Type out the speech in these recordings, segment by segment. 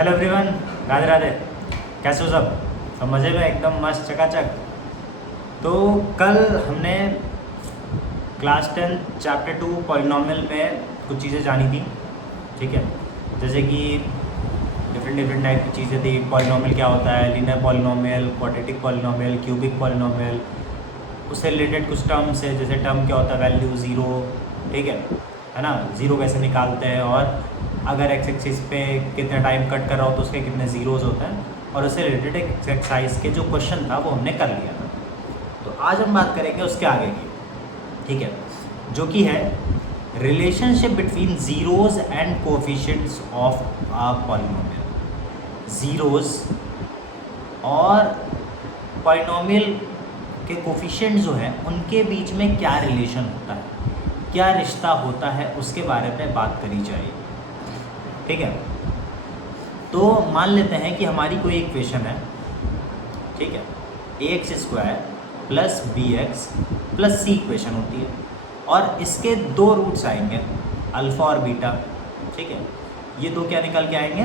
Hello everyone, Radhe Radhe. कैसे हो सब मज़े में? एकदम मस्त चकाचक। तो कल हमने क्लास 10 चैप्टर 2 पॉलिनॉमियल में कुछ चीज़ें जानी थी, ठीक है। जैसे कि डिफरेंट टाइप की चीज़ें थी। पॉलिनॉमियल क्या होता है, linear polynomial, quadratic polynomial, cubic polynomial, उससे रिलेटेड कुछ टर्म्स है। जैसे टर्म क्या होता है, वैल्यू ज़ीरो, ठीक है ना। ज़ीरो कैसे निकालते हैं, और अगर एक्स एक्सिस पे कितना टाइम कट कर रहा हो तो उसके कितने ज़ीरोज़ होते हैं, और उससे रिलेटेड एक एक्सरसाइज के जो क्वेश्चन था वो हमने कर लिया था। तो आज हम बात करेंगे उसके आगे की, ठीक है, जो कि है relationship between zeros and coefficients of a polynomial. Zeros और पॉलिनॉमियल के कोएफिशिएंट जो हैं उनके बीच में क्या रिलेशन होता है, क्या रिश्ता होता है, उसके बारे में बात करी जाएगी, ठीक है। तो मान लेते हैं कि हमारी कोई इक्वेशन है, ठीक है, ax² plus bx plus c equation होती है, और इसके दो रूट्स आएंगे, अल्फ़ा और बीटा, ठीक है। ये दो क्या निकल के आएंगे,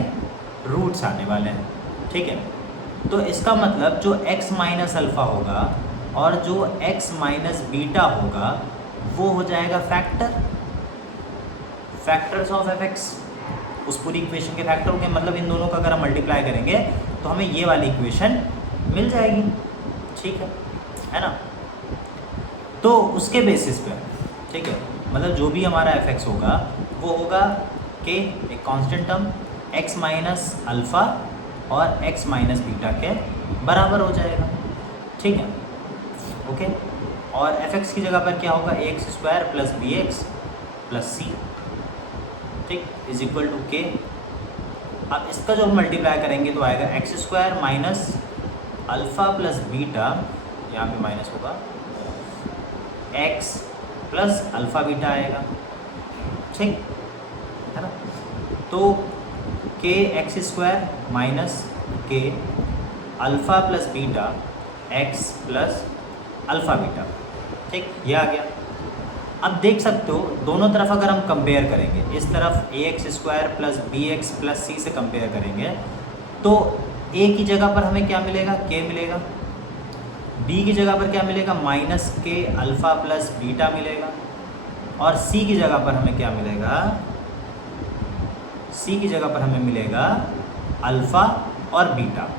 रूट्स आने वाले हैं, ठीक है। तो इसका मतलब जो x माइनस अल्फ़ा होगा और जो x माइनस बीटा होगा वो हो जाएगा फैक्टर्स ऑफ fx। उस पूरी इक्वेशन के फैक्टर होंगे, मतलब इन दोनों का अगर हम मल्टीप्लाई करेंगे तो हमें ये वाली इक्वेशन मिल जाएगी, ठीक है ना। तो उसके बेसिस पे, ठीक है, मतलब जो भी हमारा fx होगा वो होगा कि एक constant term x minus alpha और x माइनस बीटा के बराबर हो जाएगा, ठीक है, ओके। और fx की जगह पर क्या होगा, ax² plus bx plus c, ठीक, इज इक्वल टू के। अब इसका जो हम मल्टीप्लाई करेंगे तो आएगा x² minus alpha plus beta, यहाँ पे माइनस होगा, x प्लस अल्फ़ा बीटा आएगा, ठीक है ना। तो के x² माइनस के alpha plus beta x plus alpha beta, ठीक, ये आ गया। अब देख सकते हो दोनों तरफ अगर हम कंपेयर करेंगे, इस तरफ ax² plus bx plus c से कंपेयर करेंगे तो a की जगह पर हमें क्या मिलेगा, k मिलेगा, b की जगह पर क्या मिलेगा, माइनस के अल्फ़ा प्लस बीटा मिलेगा, और c की जगह पर हमें क्या मिलेगा, c की जगह पर हमें मिलेगा अल्फ़ा और बीटा,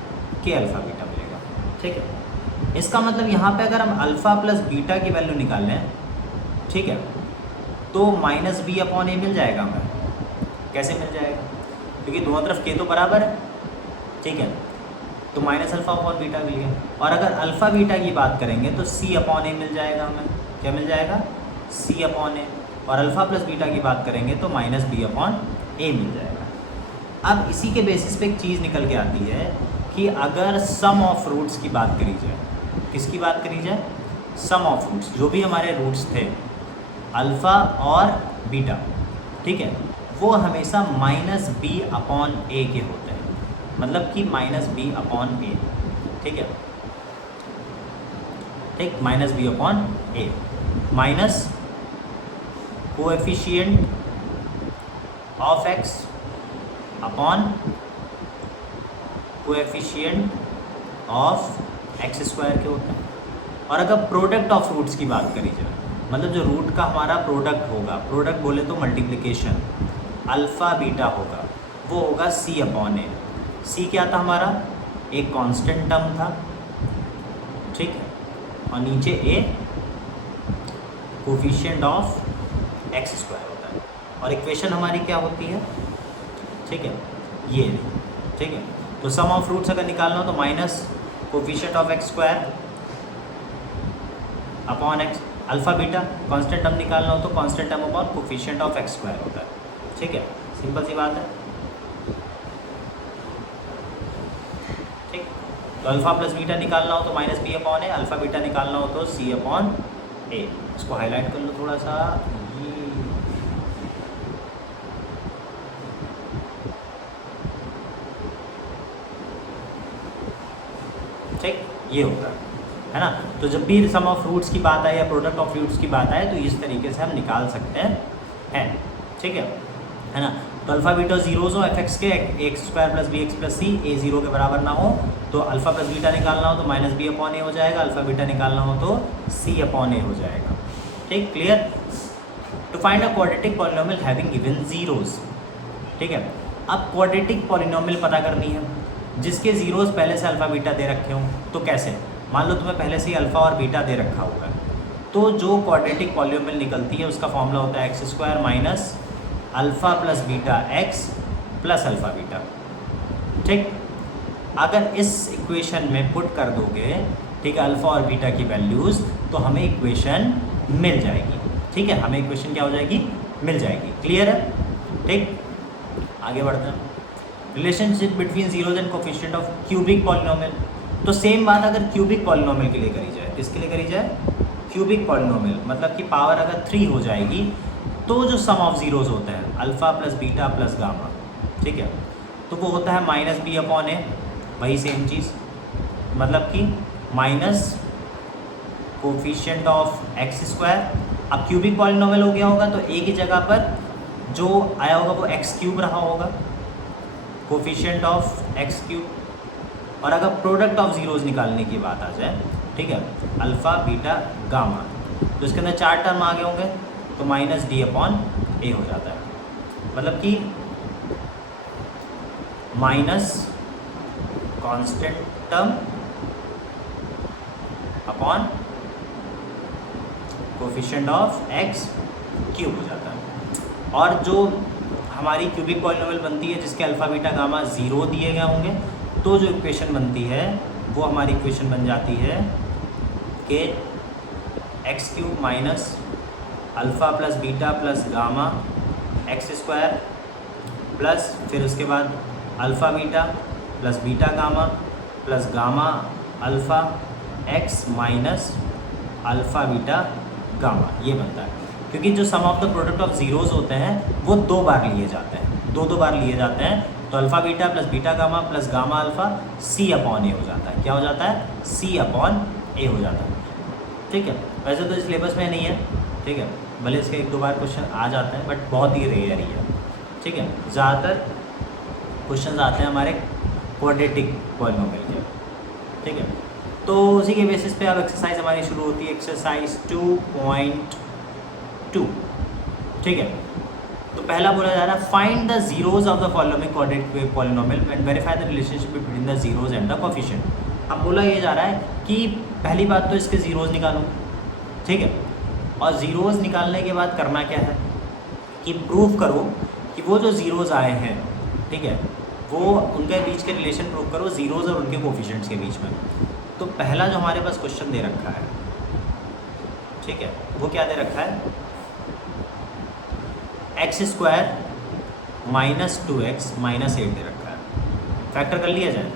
के अल्फ़ा बीटा मिलेगा, ठीक है। इसका मतलब यहाँ पे अगर हम अल्फ़ा प्लस बीटा की वैल्यू निकाल लें, ठीक है, तो माइनस बी अपॉन ए मिल जाएगा हमें। कैसे मिल जाएगा, क्योंकि दोनों तरफ के तो बराबर है, ठीक है, तो माइनस अल्फ़ा अपॉन बीटा मिल गया। और अगर अल्फ़ा बीटा की बात करेंगे तो सी अपॉन ए मिल जाएगा हमें। क्या मिल जाएगा, सी अपॉन ए। और अल्फ़ा प्लस बीटा की बात करेंगे तो माइनस बी अपॉन ए मिल जाएगा। अब इसी के बेसिस पे एक चीज़ निकल के आती है कि अगर सम ऑफ रूट्स की बात करी जाए, किसकी बात करी जाए, सम ऑफ रूट्स, जो भी हमारे रूट्स थे अल्फ़ा और बीटा, ठीक है, वो हमेशा माइनस बी अपॉन ए के होते हैं, मतलब कि माइनस बी अपॉन ए, ठीक है, ठीक, minus B upon A, minus coefficient of X upon coefficient of x² के होते हैं। और अगर प्रोडक्ट ऑफ रूट्स की बात करी जाए, मतलब जो रूट का हमारा प्रोडक्ट होगा, प्रोडक्ट बोले तो मल्टीप्लिकेशन, अल्फ़ा बीटा होगा, वो होगा c अपॉन ए। सी क्या था हमारा, एक कांस्टेंट टर्म था, ठीक है, और नीचे ए कोफिशिएंट ऑफ x² होता है, और इक्वेशन हमारी क्या होती है, ठीक है, ये, ठीक है। तो सम ऑफ रूट्स अगर निकालना हो तो minus coefficient of x² upon x, alpha beta constant term निकालना हो तो constant term upon coefficient of x² होता है, ठीक है, सिंपल सी बात है, ठीक। तो अल्फ़ा प्लस बीटा निकालना हो तो माइनस बी अपॉन ए, अल्फ़ा बीटा निकालना हो तो सी अपॉन ए। इसको हाईलाइट कर लो थोड़ा सा, ठीक, ये होगा, है ना। तो जब भी सम ऑफ रूट्स की बात आए या प्रोडक्ट ऑफ रूट्स की बात आए तो इस तरीके से हम निकाल सकते हैं, ठीक है। है ना। तो अल्फा बीटा जीरोज हो एफ एक्स के, X square plus B X plus C A zero के बराबर ना हो, तो अल्फा प्लस बीटा निकालना हो तो माइनस बी अपॉन ए हो जाएगा, अल्फा बीटा निकालना हो तो सी अपॉन ए हो जाएगा। ठीक, clear. To find a quadratic polynomial having given zeros, ठीक है। अब क्वाड्रेटिक पॉलिनोमियल पता करनी है जिसके जीरोज पहले से अल्फा बीटा दे रखे हों। तो कैसे, मान लो तुम्हें पहले से ही अल्फा और बीटा दे रखा हुआ है, तो जो क्वाड्रेटिक पॉलिनोमियल निकलती है उसका फॉर्मूला होता है x square minus alpha plus beta x plus alpha beta. ठीक, अगर इस इक्वेशन में पुट कर दोगे, ठीक है, अल्फ़ा और बीटा की वैल्यूज़, तो हमें इक्वेशन मिल जाएगी। ठीक है, हमें इक्वेशन क्या हो जाएगी, मिल जाएगी। क्लियर है। ठीक, आगे बढ़ते हैं। Relationship between zeros and coefficient of cubic polynomial. तो सेम बात अगर क्यूबिक पॉलिनोमियल के लिए करी जाए, किसके लिए करी जाए, क्यूबिक पॉलिनोमियल, मतलब कि पावर अगर 3 हो जाएगी तो जो सम ऑफ जीरोज होते हैं alpha plus beta plus gamma, ठीक है, तो वो होता है माइनस बी अपॉन ए, वही सेम चीज़, मतलब कि minus coefficient of x square. अब क्यूबिक पॉलिनोमियल हो गया होगा तो ए की जगह पर जो आया होगा वो एक्स क्यूब रहा होगा, कोफिशिएंट ऑफ एक्स क्यूब। और अगर प्रोडक्ट ऑफ जीरोज निकालने की बात आ जाए, ठीक है, अल्फ़ा बीटा गामा, तो इसके अंदर 4 टर्म आ गए होंगे, तो माइनस डी अपॉन ए हो जाता है, मतलब कि minus constant term upon coefficient of x cube हो जाता है। और जो हमारी क्यूबिक पॉलिनोमियल बनती है जिसके अल्फ़ा बीटा गामा 0 दिए गए होंगे, तो जो इक्वेशन बनती है वो हमारी इक्वेशन बन जाती है कि X cube minus alpha plus beta plus gamma X square plus फिर उसके बाद alpha beta plus beta gamma plus gamma alpha X minus alpha beta gamma, ये बनता है। क्योंकि जो sum of the product of zeros होते हैं वो 2 बार लिए जाते हैं, दो बार लिए जाते हैं, तो alpha beta plus beta gamma plus gamma alpha C upon A हो जाता है। क्या हो जाता है, सी अपॉन ए हो जाता है। ठीक है, वैसे तो इस सिलेबस में नहीं है, ठीक है, भले इसके 1-2 बार क्वेश्चन आ जाते हैं, बट बहुत ही रेयर ही है। ठीक है, ज़्यादातर क्वेश्चन आते हैं हमारे क्वाड्रेटिक पॉलिनोमियल के। ठीक है, तो उसी के बेसिस पे अब एक्सरसाइज हमारी शुरू होती है, एक्सरसाइज 2.2। ठीक है, तो पहला बोला जा रहा है find the zeros of the following quadratic polynomial and verify the relationship between the zeros and the coefficient. अब बोला ये जा रहा है कि पहली बात तो इसके जीरोज निकालो, ठीक है, और जीरोज निकालने के बाद करना क्या है कि प्रूव करो कि वो जो जीरोज आए हैं, ठीक है, वो उनके बीच के रिलेशन प्रूव करो जीरोज और उनके कोफिशिएंट्स के बीच में। तो पहला जो हमारे पास क्वेश्चन दे रखा है, ठीक है, वो क्या दे रखा है, x square minus 2x minus 8 दे रखा है। फैक्टर कर लिया जाए,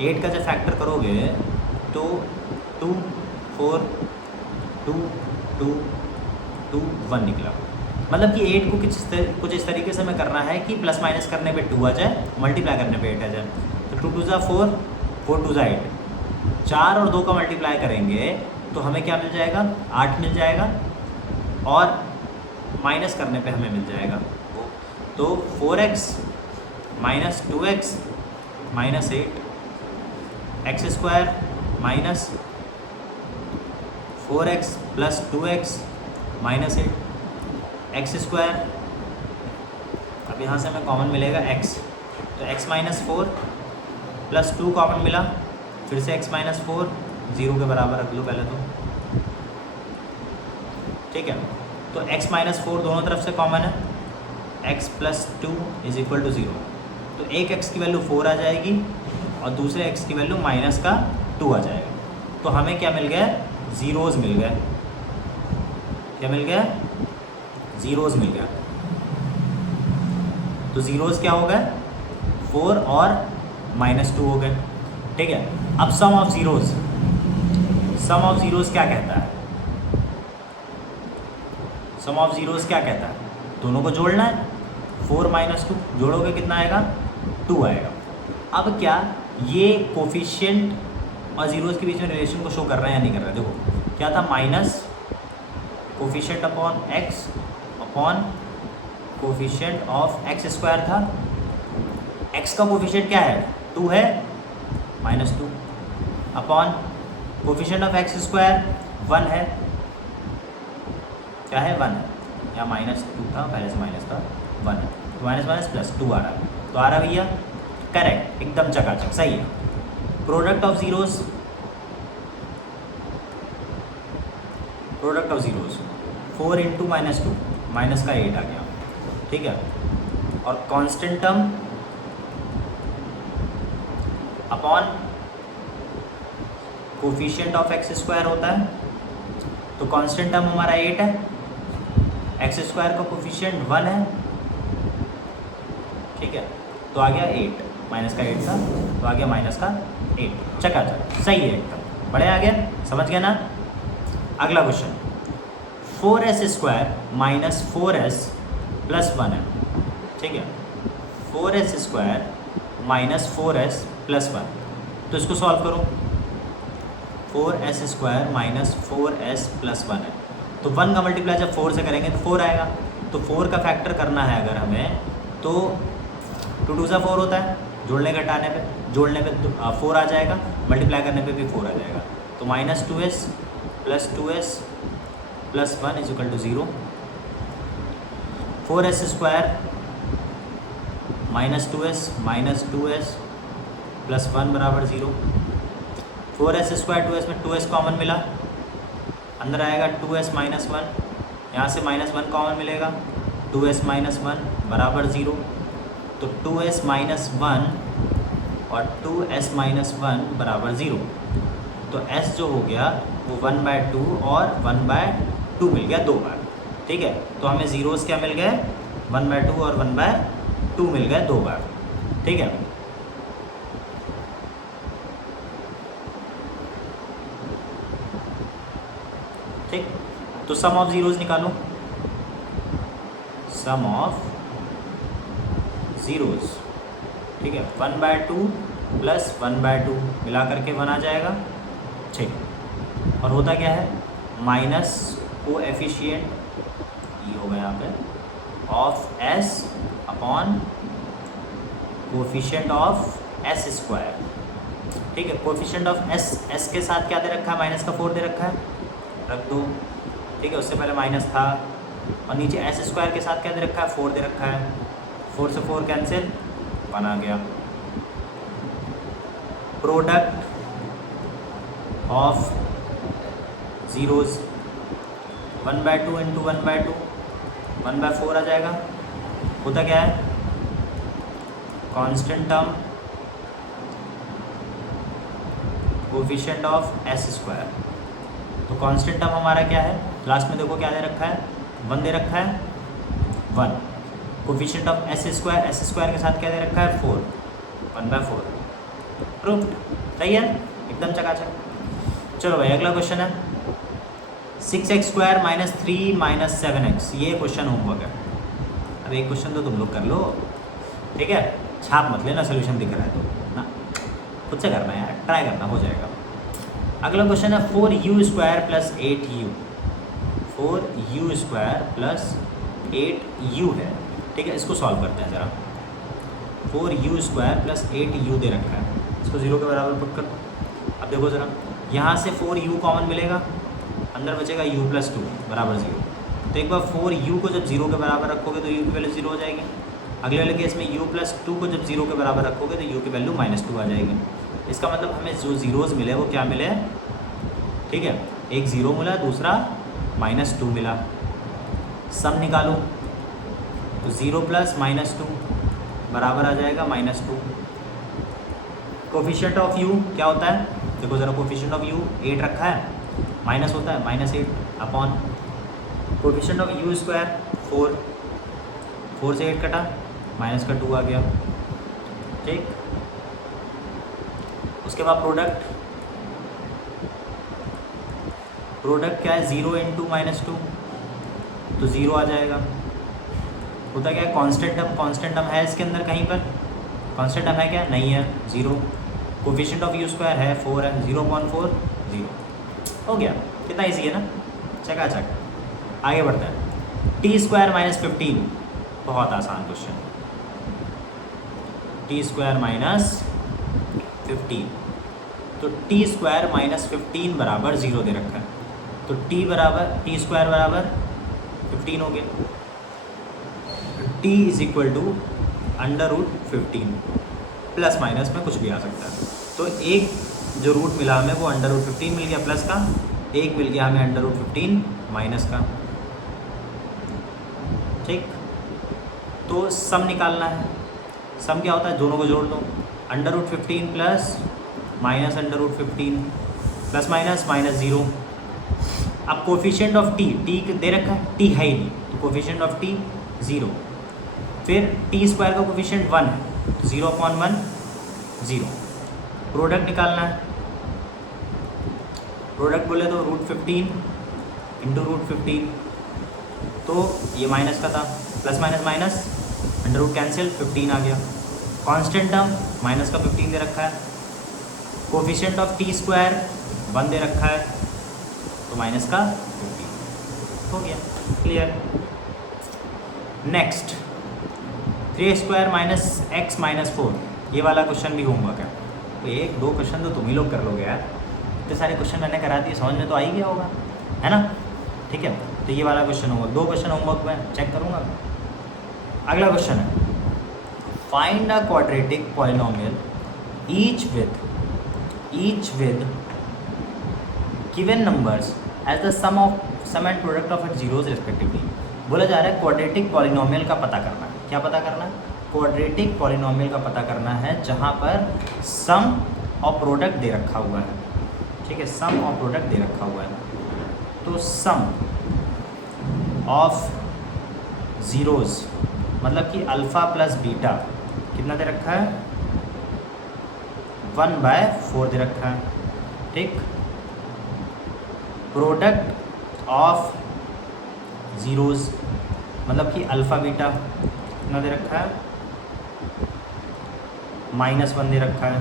8 का जब फैक्टर करोगे तो 2 4 2 2 2 1 निकला। मतलब कि 8 को कुछ इस तरीके से हमें करना है कि प्लस माइनस करने पे 2 आ जाए, मल्टीप्लाई करने पे 8 आ जाए। तो 2 2 ज़ा 4 4 2 ज़ा 8, 4 और 2 का मल्टीप्लाई करेंगे तो हमें क्या मिल जाएगा, 8 मिल जाएगा, और माइनस करने पे हमें मिल जाएगा तो 4x minus 2x minus 8 x square minus 4x plus 2x minus 8 x square. अब यहाँ से हमें कॉमन मिलेगा x, तो x माइनस 4 प्लस 2 कॉमन मिला, फिर से x माइनस 4 0 के बराबर रख लो पहले तो। ठीक है, तो x माइनस 4 दोनों तरफ से कॉमन है, x plus 2 is equal to 0। तो एक x की वैल्यू 4 आ जाएगी और दूसरे x की वैल्यू माइनस का 2 आ जाएगा। तो हमें क्या मिल गया, ज़ीरोज़ मिल गए। क्या मिल गया, ज़ीरोज़ मिल गया। तो ज़ीरोज़ क्या हो गए, 4 और माइनस 2 हो गए। ठीक है, अब sum of zeros, sum of zeros क्या कहता है, सम ऑफ ज़ीरोज़ क्या कहता है, दोनों को जोड़ना है, 4 माइनस 2 जोड़ोगे कितना आएगा, 2 आएगा। अब क्या ये कोफिशिएंट और ज़ीरोज़ के बीच में रिलेशन को शो कर रहे हैं या नहीं कर रहे हैं। देखो क्या था, minus coefficient upon x upon coefficient of x square था, एक्स का कोफिशिएंट क्या है 2 है -2 upon coefficient of x square 1 है, क्या है 1 है, यहाँ -2 था पहले से माइनस था 1 है, तो माइनस माइनस प्लस 2 आ रहा है, तो आ रहा भैया करेक्ट, एकदम चकाचक सही है। Product of zeros, product of zeros 4 into -2 minus का 8 आ गया, ठीक है। और constant term upon coefficient of x square होता है, तो कांस्टेंट टर्म हमारा 8 है, एक्स स्क्वायर का कोफिशिएंट 1 है, ठीक है, तो आ गया 8, माइनस का 8 था तो आ गया माइनस का 8, चकाचक सही है एकदम, बड़े आ गया, समझ गया ना। अगला question 4s square minus 4s plus 1 है, ठीक है, 4s square minus 4s plus 1, तो इसको सॉल्व करो। 4s square minus 4s plus 1 है, तो 1 का मल्टीप्लाई जब 4 से करेंगे तो 4 आएगा, तो 4 का फैक्टर करना है अगर हमें तो 2 2 4 होता है, जोड़ने घटाने पे, जोड़ने पे 4 आ जाएगा, मल्टीप्लाई करने पे भी 4 आ जाएगा, तो -2s plus 2s plus 1 is equal to 0। 4s square minus 2s plus 1 बराबर 0। 4s स्क्वायर 2s में 2s कॉमन मिला, अंदर आएगा 2s माइनस 1, यहाँ से -1 कॉमन मिलेगा, 2s माइनस 1 बराबर 0, तो 2s माइनस 1 और 2s माइनस 1 बराबर 0, तो s जो हो गया वो 1/2 और 1/2 मिल गया 2 बार, ठीक है, तो हमें जीरोस क्या मिल गए 1/2 और 1/2 मिल गए 2 बार, ठीक है। ठीक, तो सम ऑफ जीरोस निकालो, सम ऑफ जीरोस, ठीक है, 1/2 प्लस 1/2 मिला करके 1 आ जाएगा, ठीक, और होता क्या है माइनस कोएफिशिएंट ये होगा यहाँ पे of s upon coefficient of s square, ठीक है, कोएफिशिएंट ऑफ s के साथ क्या दे रखा है माइनस का 4 दे रखा है, रख दो, ठीक है, उससे पहले माइनस था, और नीचे s स्क्वायर के साथ क्या दे रखा है 4 दे रखा है, 4 से 4 कैंसिल 1 आ गया। प्रोडक्ट ऑफ जीरोस 1/2 इंटू 1/2 1/4 आ जाएगा, होता क्या है constant term coefficient of s square, तो कांस्टेंट टर्म हमारा क्या है लास्ट में देखो क्या दे रखा है 1 दे रखा है 1, कोएफिशिएंट ऑफ s स्क्वायर के साथ क्या दे रखा है 4, 1/4, प्रूव्ड, सही है एकदम चकाचक। चलो भाई अगला क्वेश्चन है 6x square minus 3 minus 7x, ये क्वेश्चन होमवर्क है, अब एक क्वेश्चन तो तुम लोग कर लो, ठीक है, छाप मत लेना सोल्यूशन दिख रहा है तो ना, खुद से करना है यार, ट्राई करना, हो जाएगा। अगला क्वेश्चन है 4u square plus 8u, 4u square plus 8u है, ठीक है, इसको सॉल्व करते हैं ज़रा। 4u स्क्वायर प्लस 8u दे रखा है, इसको 0 के बराबर पुट कर, अब देखो ज़रा यहाँ से 4u कॉमन मिलेगा, अंदर बचेगा u प्लस 2 बराबर 0, तो एक बार 4u को जब 0 के बराबर रखोगे तो u की वैल्यू 0 हो जाएगी, अगले वाले केस में u प्लस 2 को जब 0 के बराबर रखोगे तो u की वैल्यू -2 आ जाएगी। इसका मतलब हमें जो जीरोज़ मिले वो क्या मिले, ठीक है, एक 0 मिला, दूसरा -2 मिला, सम निकालो तो 0 प्लस -2 बराबर आ जाएगा -2। कोफिशिएंट ऑफ u क्या होता है, देखो ज़रा कोफिशिएंट ऑफ u 8 रखा है, माइनस होता है -8 upon coefficient of u square 4, 4 से 8 कटा माइनस का 2 आ गया, ठीक, उसके बाद प्रोडक्ट क्या है 0 इंटू -2, तो 0 आ जाएगा, होता क्या है कांस्टेंट टर्म है इसके अंदर कहीं पर, कांस्टेंट टर्म है क्या, नहीं है 0, कोफिशिएंट ऑफ u स्क्वायर है 4 है, 0/4 0, हो गया, कितना ईजी है ना, चकाचक। आगे बढ़ते हैं t स्क्वायर -15 बहुत आसान क्वेश्चन, टी स्क्वायर माइनस 15, तो टी स्क्वायर माइनस 15 बराबर 0 दे रखा है, तो टी स्क्वायर बराबर 15 हो गया, T is equal to √15, plus minus में कुछ भी आ सकता है। तो एक जो रूट मिला हमें वो √15 मिल गया प्लस का, एक मिल गया हमें √15 माइनस का। ठीक, तो सम निकालना है। सम क्या होता है, दोनों को जोड़ दो, √15 प्लस माइनस √15 प्लस माइनस -0। अब कोफिशिएंट ऑफ टी दे रखा है, टी है ही नहीं, तो कोफिशिएंट ऑफ टी 0, फिर टी स्क्वायर का कोफिशिएंट 1 है, 0/1 0। प्रोडक्ट निकालना है, प्रोडक्ट बोले तो √15 इंटू √15, तो ये माइनस का था, plus minus minus, under root cancel, 15 आ गया। कांस्टेंट टर्म माइनस का 15 दे रखा है, कोफिशिएंट ऑफ टी स्क्वायर 1 दे रखा है, तो माइनस का 15 हो गया। Clear. Next 3² minus x minus 4, ये वाला क्वेश्चन भी होगा क्या? तो 1-2 क्वेश्चन तो तुम ही लोग कर लोगे यार, इतने सारे क्वेश्चन मैंने करा दिए, समझ में तो आ ही गया होगा, है ना? ठीक है, तो ये वाला क्वेश्चन होगा, 2 क्वेश्चन होमवर्क में चेक करूँगा। अगला क्वेश्चन है, find a quadratic polynomial each with given numbers as the sum and product of it zeros respectively. बोला जा रहा है क्वाड्रेटिक पॉलिनोमियल का पता करना है। क्या पता करना है? क्वाड्रेटिक पॉलिनोमियल का पता करना है जहाँ पर सम और प्रोडक्ट दे रखा हुआ है। ठीक है, सम और प्रोडक्ट दे रखा हुआ है, तो सम ऑफ ज़ीरोज़ मतलब कि अल्फ़ा प्लस बीटा कितना दे रखा है? 1/4 दे रखा है। ठीक, प्रोडक्ट ऑफ ज़ीरोज़ मतलब कि अल्फ़ा बीटा कितना दे रखा है? -1 दे रखा है।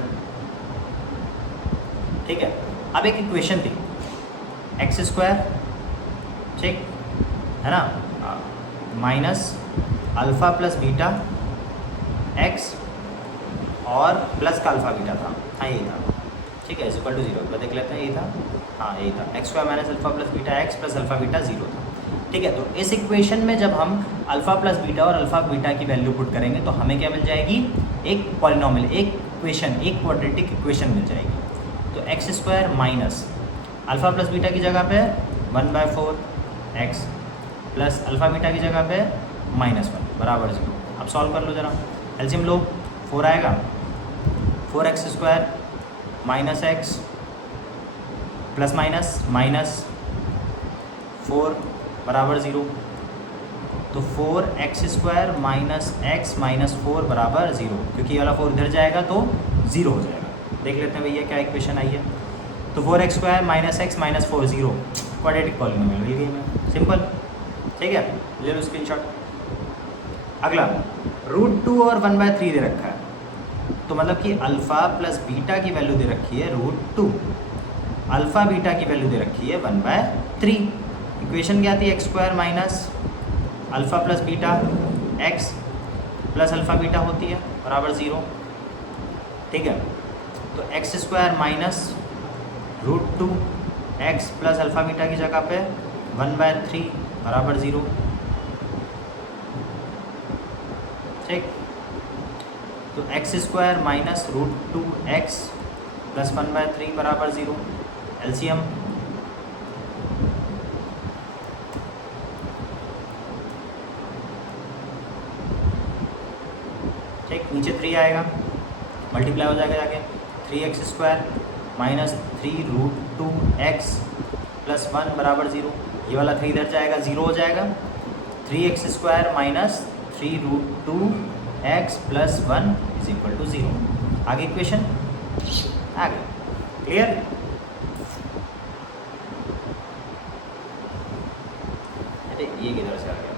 ठीक है, अब एक इक्वेशन थी x², ठीक है ना, minus alpha plus beta x और प्लस का अल्फ़ा बीटा था, हाँ यही था। ठीक है, इक्वल टू 0 देख लेते हैं, यही था, हाँ यही था, x² minus alpha plus beta x plus alpha beta 0 था। ठीक है, तो इस इक्वेशन में जब हम अल्फ़ा प्लस बीटा और अल्फ़ा बीटा की वैल्यू पुट करेंगे तो हमें क्या मिल जाएगी? एक पॉलिनोमियल, एक इक्वेशन, एक क्वाड्रेटिक इक्वेशन मिल जाएगी। तो x² minus alpha plus beta की जगह पे 1/4 x प्लस अल्फ़ा बीटा की जगह पे -1 बराबर 0। अब सॉल्व कर लो ज़रा, एलसीएम लो, 4 आएगा, 4x² minus x plus minus 4 बराबर 0, तो 4x² माइनस x माइनस 4 बराबर 0, क्योंकि ये वाला 4 इधर जाएगा तो 0 हो जाएगा। देख लेते हैं भैया क्या इक्वेशन आई है। तो 4x² minus x minus 4 0, quadratic polynomial मिल गई हमें, सिंपल। ठीक है, ले लो स्क्रीनशॉट। अगला √2 और 1/3 दे रखा है, तो मतलब कि अल्फ़ा प्लस बीटा की वैल्यू दे रखी है √2, अल्फ़ा बीटा की वैल्यू दे रखी है 1/3। इक्वेशन क्या थी? x² minus alpha plus beta x plus alpha beta होती है बराबर 0। ठीक है, तो x² minus √2 x plus alpha beta की जगह पे 1/3 बराबर 0। ठीक, तो x² माइनस √2 x प्लस 1/3 बराबर 0। एलसीएम ठीक, नीचे 3 आएगा, मल्टीप्लाई हो जाएगा जाके, 3x² माइनस 3√2 x प्लस 1 बराबर 0। ये वाला 3 इधर जाएगा, 0 हो जाएगा। 3x² minus 3√2 x plus 1 is equal to 0। आगे इक्वेशन आ गई, क्लियर? अरे ये किधर से आ गया?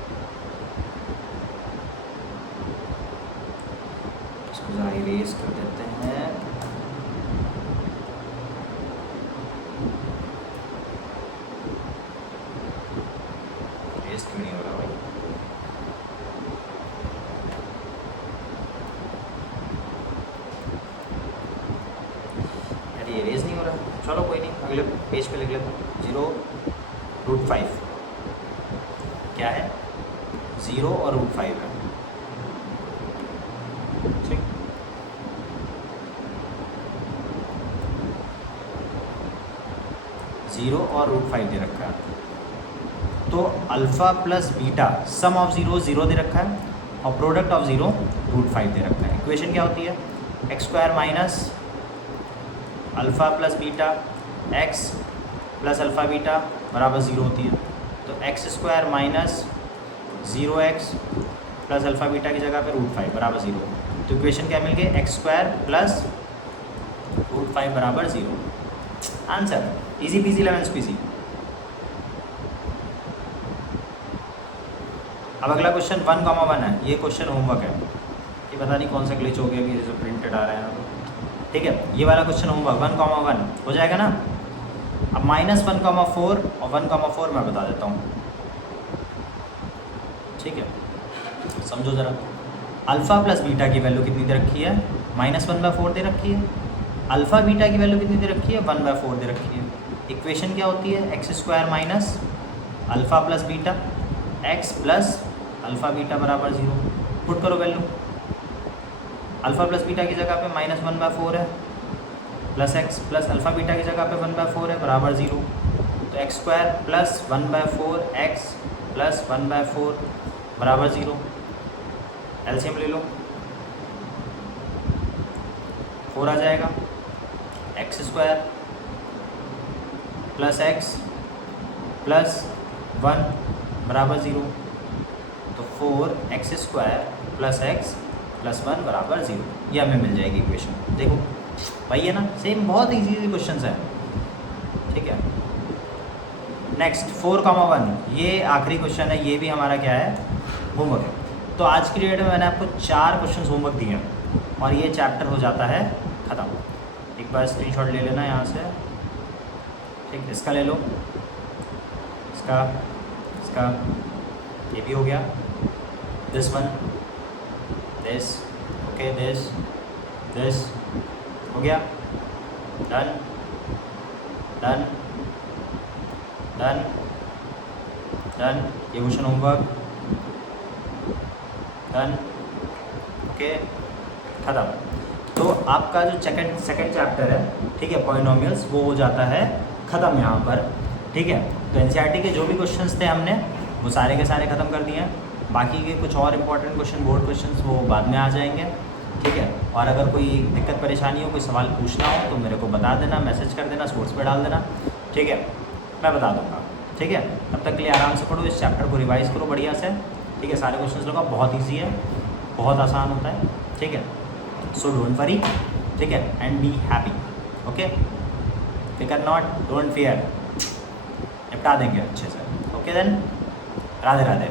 इसको ज़रा इरेज कर देते हैं। इरेज क्यों नहीं हो रहा भाई? चलो कोई नहीं, अगले पेज पे लिख लेता हूँ। 0√5 क्या है, 0 और √5 है, ठीक। 0 और √5 दे रखा है, तो alpha plus beta some of 0 0 दे रखा है और प्रोडक्ट ऑफ 0 √5 दे रखा है। इक्वेशन क्या होती है, x² minus alpha plus beta x plus alpha beta बराबर 0 होती है। तो x² minus 0x plus alpha beta की जगह पे √5 बराबर 0। तो इक्वेशन क्या मिल गई, x² प्लस √5 बराबर 0। Answer easy PG 11 PG. अब अगला क्वेश्चन 1,1 है, ये क्वेश्चन होमवर्क है, ये पता नहीं कौन सा ग्लिच हो गया कि जैसे प्रिंटेड आ रहा है, ठीक है। ये वाला क्वेश्चन होमवर्क 1,1 हो जाएगा ना। अब -1,4 और 1,4 मैं बता देता हूँ, ठीक है, समझो ज़रा। अल्फ़ा प्लस बीटा की वैल्यू कितनी दे रखी है, -1/4 दे रखी है। अल्फ़ा बीटा की वैल्यू कितनी दे रखी है, 1/4 दे रखी है। इक्वेशन क्या होती है, x² minus alpha plus beta x plus alpha beta बराबर 0। पुट करो वैल्यू, अल्फ़ा प्लस बीटा की जगह पे -1/4 है, plus x plus alpha beta की जगह पे 1/4 है बराबर 0। तो x² प्लस 1/4 x प्लस 1/4 बराबर 0। एलसीएम ले लो, 4 आ जाएगा। x² प्लस x प्लस 1 बराबर 0। तो 4x² प्लस x प्लस 1 बराबर 0, ये हमें मिल जाएगी इक्वेशन। देखो भाई है ना, सेम बहुत इजी क्वेश्चन है, ठीक है। नेक्स्ट 4,1, ये आखिरी क्वेश्चन है, ये भी हमारा क्या है, होमवर्क है। तो आज की डेट में मैंने आपको 4 क्वेश्चन होमवर्क दिए हैं और ये चैप्टर हो जाता है ख़त्म। एक बार स्क्रीनशॉट ले लेना यहाँ से, ठीक। इसका ले लो, इसका ये भी हो गया, this one, this, okay, this हो गया, डन डन डन डन। ये क्वेश्चन होमवर्क डन, ओके, ख़त्म। तो आपका जो सेकंड चैप्टर है, ठीक है, पॉलिनोमियल्स, वो हो जाता है ख़त्म यहाँ पर, ठीक है। तो एनसीईआरटी के जो भी क्वेश्चंस थे हमने वो सारे के सारे ख़त्म कर दिए हैं। बाकी के कुछ और इंपॉर्टेंट क्वेश्चन, बोर्ड क्वेश्चंस, वो बाद में आ जाएंगे, ठीक है। और अगर कोई दिक्कत परेशानी हो, कोई सवाल पूछना हो तो मेरे को बता देना, मैसेज कर देना, सोर्स पे डाल देना, ठीक है, मैं बता दूँगा, ठीक है। तब तक के लिए आराम से पढ़ो, इस चैप्टर को रिवाइज़ करो बढ़िया से, ठीक है। सारे क्वेश्चन लोग बहुत ईजी है, बहुत आसान होता है, ठीक है। सो डोंट वरी, ठीक है, एंड बी हैप्पी, ओके। फिकर नॉट, डोंट फियर, निपटा देंगे अच्छे से, ओके देन। राधे राधे।